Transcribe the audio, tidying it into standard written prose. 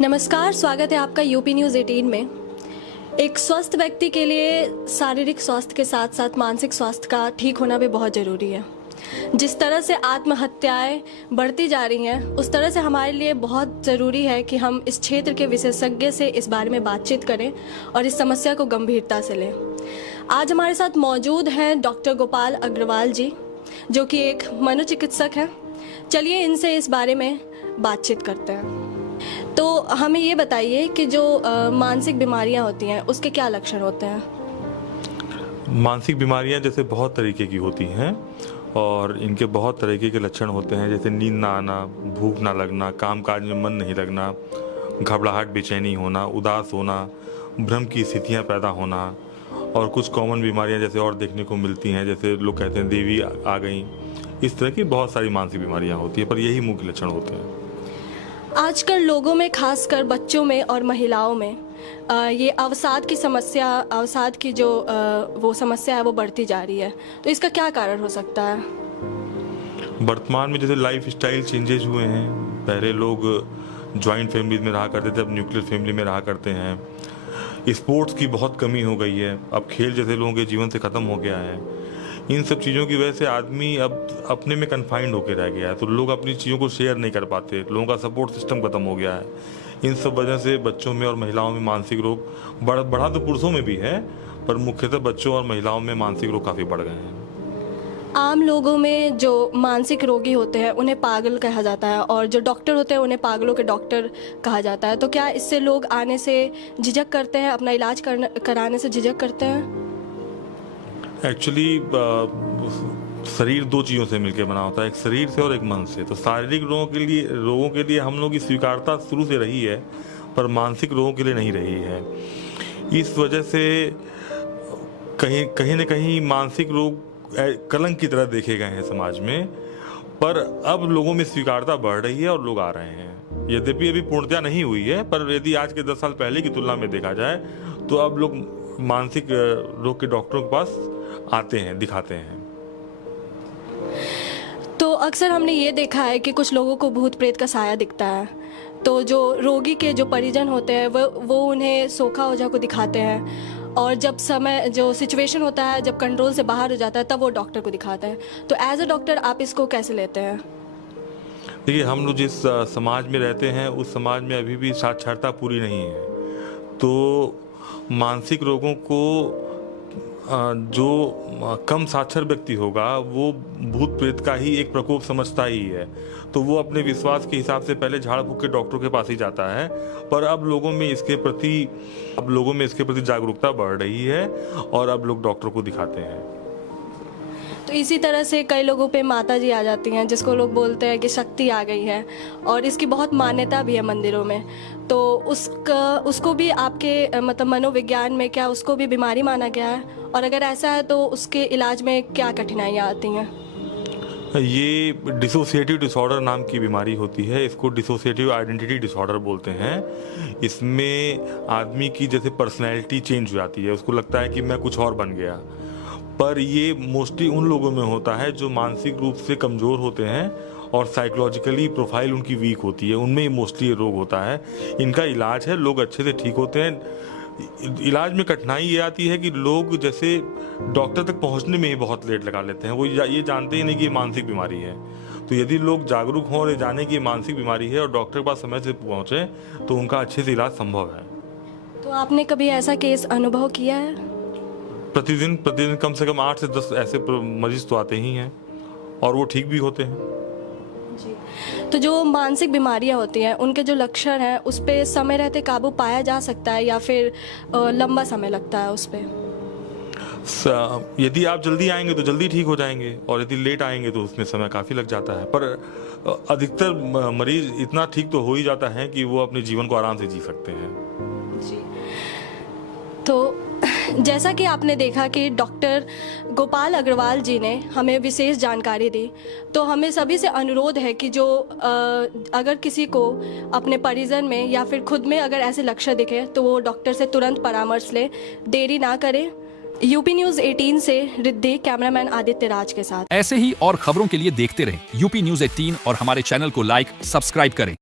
नमस्कार, स्वागत है आपका यूपी न्यूज़ 18 में। एक स्वस्थ व्यक्ति के लिए शारीरिक स्वास्थ्य के साथ साथ मानसिक स्वास्थ्य का ठीक होना भी बहुत ज़रूरी है। जिस तरह से आत्महत्याएं बढ़ती जा रही हैं, उस तरह से हमारे लिए बहुत ज़रूरी है कि हम इस क्षेत्र के विशेषज्ञ से इस बारे में बातचीत करें और इस समस्या को गंभीरता से लें। आज हमारे साथ मौजूद हैं डॉक्टर गोपाल अग्रवाल जी, जो कि एक मनोचिकित्सक हैं। चलिए इनसे इस बारे में बातचीत करते हैं। तो हमें ये बताइए कि जो मानसिक बीमारियां होती हैं उसके क्या लक्षण होते हैं? मानसिक बीमारियां जैसे बहुत तरीके की होती हैं और इनके बहुत तरीके के लक्षण होते हैं, जैसे नींद ना आना, भूख ना लगना, काम काज में मन नहीं लगना, घबराहट, बेचैनी होना, उदास होना, भ्रम की स्थितियां पैदा होना। और कुछ कॉमन बीमारियां जैसे और देखने को मिलती हैं, जैसे लोग कहते हैं देवी आ गई। इस तरह की बहुत सारी मानसिक बीमारियां होती हैं, पर यही मुख्य लक्षण होते हैं। आजकल लोगों में, खासकर बच्चों में और महिलाओं में ये अवसाद की समस्या, अवसाद की जो वो समस्या है वो बढ़ती जा रही है। तो इसका क्या कारण हो सकता है? वर्तमान में जैसे लाइफ स्टाइल चेंजेज हुए हैं। पहले लोग जॉइंट फैमिली में रहा करते थे, अब न्यूक्लियर फैमिली में रहा करते हैं। स्पोर्ट्स की बहुत कमी हो गई है, अब खेल जैसे लोगों के जीवन से ख़त्म हो गया है। इन सब चीज़ों की वजह से आदमी अब अपने में कन्फाइंड होकर रह गया है, तो लोग अपनी चीज़ों को शेयर नहीं कर पाते, लोगों का सपोर्ट सिस्टम ख़त्म हो गया है। इन सब वजह से बच्चों में और महिलाओं में मानसिक रोग बढ़ा तो पुरुषों में भी है, पर मुख्यतः बच्चों और महिलाओं में मानसिक रोग काफ़ी बढ़ गए हैं। आम लोगों में जो मानसिक रोगी होते हैं उन्हें पागल कहा जाता है, और जो डॉक्टर होते हैं उन्हें पागलों के डॉक्टर कहा जाता है। तो क्या इससे लोग आने से झिझक करते हैं, अपना इलाज कराने से झिझक करते हैं? एक्चुअली शरीर दो चीज़ों से मिलकर बना होता है, एक शरीर से और एक मन से। तो शारीरिक रोगों के लिए हम लोग की स्वीकारता शुरू से रही है, पर मानसिक रोगों के लिए नहीं रही है। इस वजह से कहीं न कहीं मानसिक रोग कलंक की तरह देखे गए हैं समाज में, पर अब लोगों में स्वीकारता बढ़ रही है और लोग आ रहे हैं। यद्यपि अभी पूर्णतया नहीं हुई है, पर यदि आज के 10 साल पहले की तुलना में देखा जाए तो अब लोग मानसिक रोग के डॉक्टरों के पास आते हैं, दिखाते हैं। तो अक्सर हमने ये देखा है कि कुछ लोगों को भूत प्रेत का साया दिखता है, तो जो रोगी के जो परिजन होते हैं वो उन्हें सोखा ओझा को दिखाते हैं, और जब समय जो सिचुएशन होता है, जब कंट्रोल से बाहर हो जाता है, तब वो डॉक्टर को दिखाते हैं। तो एज अ डॉक्टर आप इसको कैसे लेते हैं? देखिए, हम लोग जिस समाज में रहते हैं उस समाज में अभी भी साक्षरता पूरी नहीं है, तो मानसिक रोगों को जो कम साक्षर व्यक्ति होगा वो भूत प्रेत का ही एक प्रकोप समझता ही है, तो वो अपने विश्वास के हिसाब से पहले झाड़ फूक के डॉक्टर के पास ही जाता है। पर अब लोगों में इसके प्रति जागरूकता बढ़ रही है और अब लोग डॉक्टर को दिखाते हैं। तो इसी तरह से कई लोगों पे माता जी आ जाती हैं, जिसको लोग बोलते हैं कि शक्ति आ गई है, और इसकी बहुत मान्यता भी है मंदिरों में। तो उसको भी आपके मतलब मनोविज्ञान में क्या उसको भी बीमारी माना गया है? और अगर ऐसा है तो उसके इलाज में क्या कठिनाइयाँ आती हैं? ये डिसोसिएटिव डिसऑर्डर नाम की बीमारी होती है। इसको डिसोसिएटिव आइडेंटिटी डिसऑर्डर बोलते हैं। इसमें आदमी की जैसे पर्सनैलिटी चेंज हो जाती है, उसको लगता है कि मैं कुछ और बन गया। पर ये मोस्टली उन लोगों में होता है जो मानसिक रूप से कमज़ोर होते हैं और साइकोलॉजिकली प्रोफाइल उनकी वीक होती है, उनमें ही मोस्टली ये रोग होता है। इनका इलाज है, लोग अच्छे से ठीक होते हैं। इलाज में कठिनाई ये आती है कि लोग जैसे डॉक्टर तक पहुंचने में ही बहुत लेट लगा लेते हैं, वो ये जानते ही नहीं कि ये मानसिक बीमारी है। तो यदि लोग जागरूक हों और ये जाने कि ये मानसिक बीमारी है और डॉक्टर के पास समय से पहुँचे तो उनका अच्छे से इलाज संभव है। तो आपने कभी ऐसा केस अनुभव किया है? प्रतिदिन कम से कम 8 से 10 ऐसे मरीज तो आते ही हैं और वो ठीक भी होते हैं। जी। तो जो मानसिक बीमारियां होती हैं उनके जो लक्षण हैं उस पे समय रहते काबू पाया जा सकता है या फिर लंबा समय लगता है उस पे? यदि आप जल्दी आएंगे तो जल्दी ठीक हो जाएंगे, और यदि लेट आएंगे तो उसमें समय काफ़ी लग जाता है। पर अधिकतर मरीज इतना ठीक तो हो ही जाता है कि वो अपने जीवन को आराम से जी सकते हैं। जी। तो जैसा कि आपने देखा कि डॉक्टर गोपाल अग्रवाल जी ने हमें विशेष जानकारी दी, तो हमें सभी से अनुरोध है कि जो अगर किसी को अपने परिजन में या फिर खुद में अगर ऐसे लक्षण दिखे तो वो डॉक्टर से तुरंत परामर्श ले, देरी ना करें। यूपी न्यूज़ 18 से रिद्धि, कैमरामैन आदित्य राज के साथ। ऐसे ही और खबरों के लिए देखते रहें यूपी न्यूज़ 18 और हमारे चैनल को लाइक, सब्सक्राइब करें।